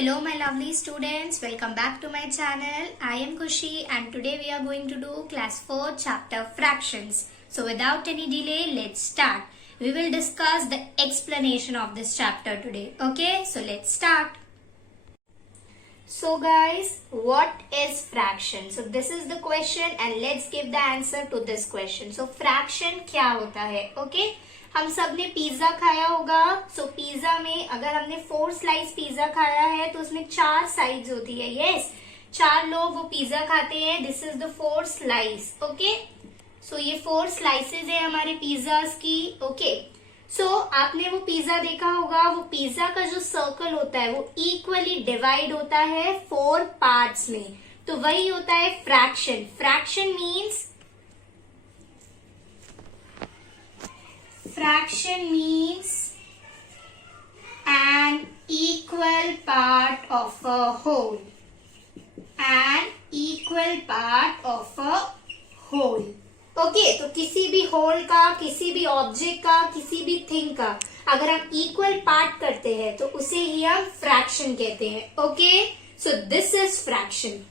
Hello my lovely students, welcome back to my channel. I am Kushi and today we are going to do class 4 chapter fractions. So without any delay, let's start. We will discuss the explanation of this chapter today. Okay, so let's start. So guys, what is fraction? So this is the question and let's give the answer to this question. So fraction क्या होता है? Okay. हम सब ने pizza खाया होगा. सो pizza में अगर हमने 4 स्लाइस पिज्जा खाया है तो उसमें 4 साइड्स होती है. यस, 4 लोग वो पिज्जा खाते हैं. This is the 4 slice. Okay, so ये 4 स्लाइसेस है हमारे पिज्जास की. ओके, सो आपने वो पिज्जा देखा होगा. वो पिज्जा का जो सर्कल होता है वो इक्वली डिवाइड होता है 4 पार्ट्स में. तो वही होता है fraction. Fraction means fraction means an equal part of a whole. An equal part of a whole. Okay, तो किसी भी होल का, किसी भी ऑब्जेक्ट का, किसी भी थिंग का अगर हम इक्वल पार्ट करते हैं तो उसे ही हम फ्रैक्शन कहते हैं. Okay, so this is fraction.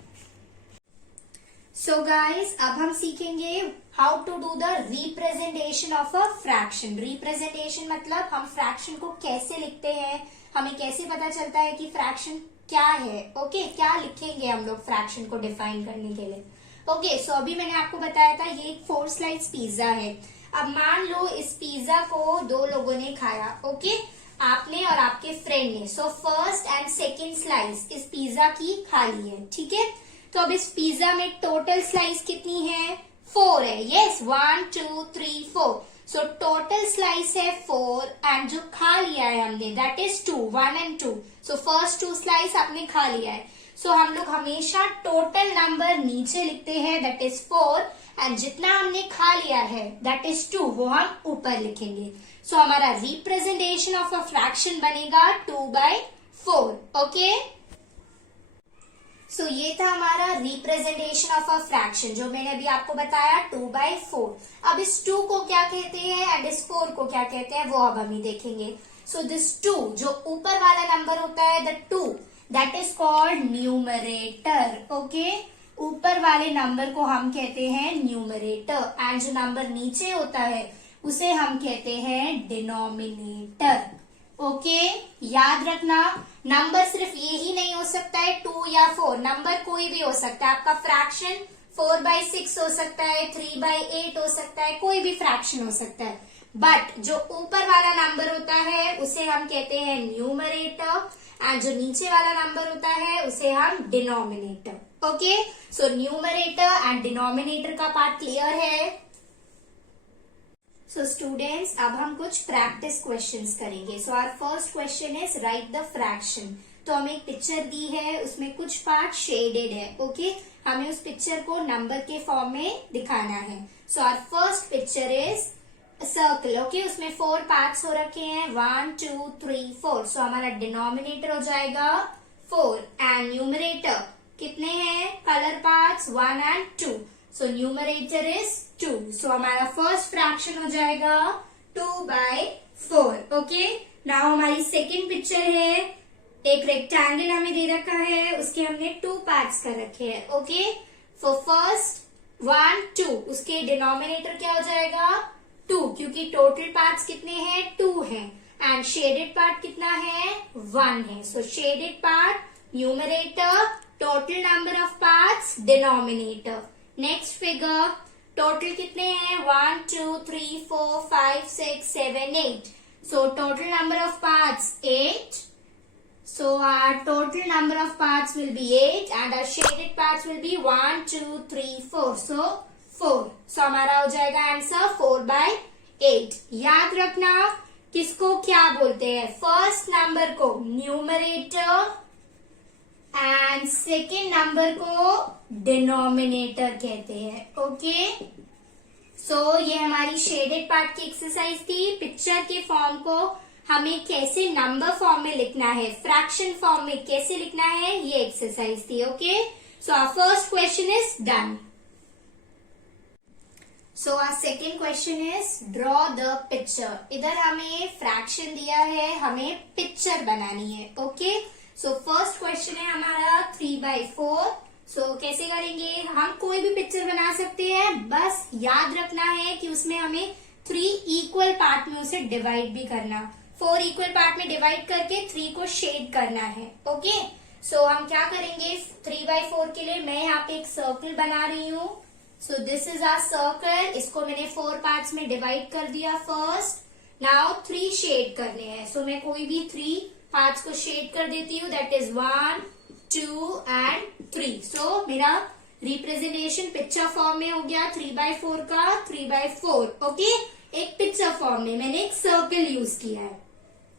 So guys, अब हम सीखेंगे how to do the representation of a fraction. Representation मतलब हम फ्रैक्शन को कैसे लिखते हैं, हमें कैसे पता चलता है कि फ्रैक्शन क्या है. ओके, क्या लिखेंगे हम लोग फ्रैक्शन को डिफाइन करने के लिए. ओके, सो अभी मैंने आपको बताया था ये एक 4 स्लाइस पिज्जा है. अब मान लो इस पिज्जा को 2 लोगों ने खाया. ओके, आपने और आपके फ्रेंड ने. So first and second slice इस पिज्जा की खा ली है. ठीक है, तो अब इस पिज्जा में टोटल स्लाइस कितनी है? 4 है. यस, 1 2 3 4. सो टोटल स्लाइस है 4 एंड जो खा लिया है हमने that is 2. 1 and 2. So first 2 slice आपने खा लिया है. सो हम लोग हमेशा टोटल नंबर नीचे लिखते हैं दैट इज 4 एंड जितना हमने खा लिया है दैट इज 2 वो हम ऊपर लिखेंगे. सो हमारा रिप्रेजेंटेशन ऑफ अ फ्रैक्शन बनेगा 2/4. ओके, सो ये था हमारा रिप्रेजेंटेशन ऑफ अ फ्रैक्शन जो मैंने अभी आपको बताया 2/4. अब इस 2 को क्या कहते हैं एंड इस 4 को क्या कहते हैं वो अब हम ही देखेंगे. सो दिस 2 जो ऊपर वाला नंबर होता है the 2 that is called numerator. Okay, ऊपर वाले नंबर को हम कहते हैं न्यूमरेटर एंड जो नंबर नीचे होता है उसे हम कहते हैं डिनोमिनेटर. ओके, याद रखना नंबर सिर्फ ये ही नहीं हो सकता है 2 या 4. नंबर कोई भी हो सकता है. आपका फ्रैक्शन 4/6 हो सकता है, 3/8 हो सकता है, कोई भी फ्रैक्शन हो सकता है. बट जो ऊपर वाला नंबर होता है उसे हम कहते हैं न्यूमरेटर एंड जो नीचे वाला नंबर होता है उसे हम denominator. Okay, so numerator and denominator का पार्ट क्लियर है. सो स्टूडेंट्स, अब हम कुछ प्रैक्टिस क्वेश्चंस करेंगे. So our first question is write the fraction. तो हमें एक पिक्चर दी है, उसमें कुछ पार्ट शेडेड है. ओके, हमें उस पिक्चर को नंबर के फॉर्म में दिखाना है. So our first picture is circle. Okay, उसमें 4 पार्ट्स हो रखे हैं 1 2 3 4. सो हमारा डिनोमिनेटर हो जाएगा 4 एंड न्यूमरेटर कितने हैं? Colour parts 1 and 2. So numerator is 2. सो हमारा फर्स्ट फ्रैक्शन हो जाएगा 2/4. ओके, नाउ हमारी सेकेंड पिक्चर है. एक रेक्टेंगल हमें दे रखा है, उसके हमने 2 पार्ट्स कर रखे हैं. ओके, फॉर फर्स्ट 1 2 उसके डिनोमिनेटर क्या हो जाएगा 2 क्योंकि टोटल पार्ट्स कितने हैं 2 हैं एंड शेडेड पार्ट कितना है 1 है. So shaded part numerator, total number of parts denominator. Next figure, total कितने हैं 1 2 3 4 5 6 7 8. So total number of parts 8. So our total number of parts will be 8 and our shaded parts will be 1 2 3 4. So 4. So हमारा हो जाएगा answer 4/8. याद रखना किसको क्या बोलते हैं. फर्स्ट नंबर को न्यूमरेटर एंड सेकेंड नंबर को डिनोमिनेटर कहते हैं. ओके, सो ये हमारी शेडेड पार्ट की एक्सरसाइज थी. पिक्चर के फॉर्म को हमें कैसे नंबर फॉर्म में लिखना है, फ्रैक्शन फॉर्म में कैसे लिखना है, ये एक्सरसाइज थी. Okay, so our first question is done. So our second question is draw the picture. इधर हमें फ्रैक्शन दिया है, हमें पिक्चर बनानी है. Okay, so first first question है हमारा 3/4। सो कैसे करेंगे, हम कोई भी पिक्चर बना सकते हैं, बस याद रखना है कि उसमें हमें 3 इक्वल पार्ट में उसे डिवाइड भी करना, 4 इक्वल पार्ट में डिवाइड करके 3 को शेड करना है। ओके, सो हम क्या करेंगे 3/4 के लिए मैं यहाँ पे एक सर्कल बना रही हूँ। So this is our circle, इसको मैंने 4 पार्ट्स में डिवाइड कर दिया फर्स्ट। नाउ 3 शेड करने हैं। सो मैं कोई भी 3 पार्ट्स को शेड कर देती हूँ, दैट इज 1 2 एंड 3। सो मेरा रिप्रेजेंटेशन पिक्चर फॉर्म में हो गया 3/4 का 3/4। ओके, एक पिक्चर फॉर्म में मैंने एक सर्कल यूज किया है।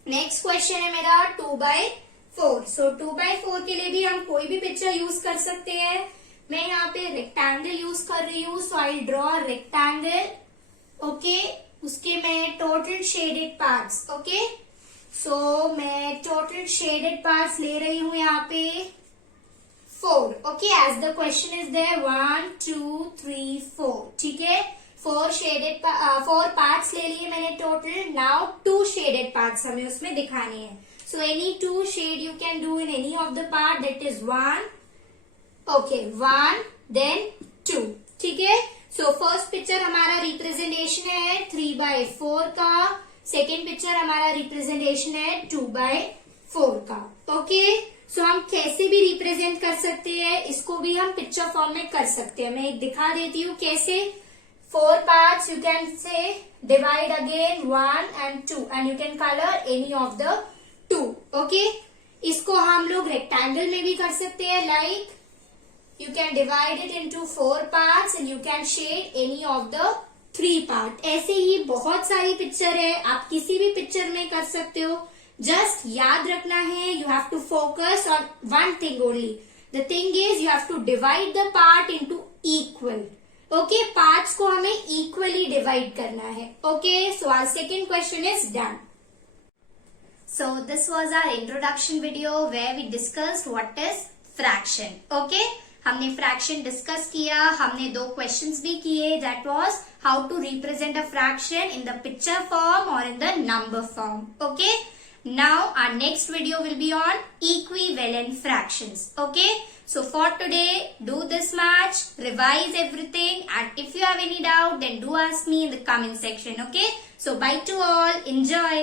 नेक्स्ट क्वेश्चन है मेरा 2/4। सो 2/4 के लिए भी हम कोई भी पिक्चर यूज कर सकते हैं। मैं यहाँ पे रेक्टेंगल यूज कर रही हूँ, सो आई ड्रॉ रेक्टेंगल। ओके, उसके मैं टोटल शेडेड पार्ट्स। ओके, सो मैं टोटल शेडेड पार्ट्स ले रही हूँ यहाँ पे 4। Okay, as the question is there 1 2 3 4। ठीक है, 4 पार्ट्स ले लिए मैंने टोटल। नाउ 2 शेडेड पार्ट्स हमें उसमें दिखाने हैं। So any 2 shade you can do in any of the part, that is 1। Okay, 1 then 2। ठीक है, सो फर्स्ट पिक्चर हमारा रिप्रेजेंटेशन है 3/4 का, सेकेंड पिक्चर हमारा रिप्रेजेंटेशन है 2/4 का। ओके, सो हम कैसे भी रिप्रेजेंट कर सकते हैं, इसको भी हम पिक्चर फॉर्म में कर सकते हैं। मैं एक दिखा देती हूँ कैसे। 4 parts you can say divide again 1 and 2 and you can color any of the 2. Okay, इसको हम लोग रेक्टेंगल में भी कर सकते हैं, like you can divide it into 4 parts and you can shade any of the 3 part. ऐसे ही बहुत सारी पिक्चर है, आप किसी भी पिक्चर में कर सकते हो। जस्ट याद रखना है, you have to focus on one thing only. The thing is you have to divide the part into equal. Okay, parts को हमें इक्वली डिवाइड करना है। Okay, so our second question is done. So this was our introduction video where we discussed what is fraction. Okay, हमने fraction discuss किया, हमने 2 questions भी किए, that was how to represent a fraction in the picture form और in the number form. Okay, now our next video will be on equivalent fractions. Okay, so for today do this much, revise everything, and if you have any doubt then do ask me in the comment section. Okay, so bye to all, enjoy.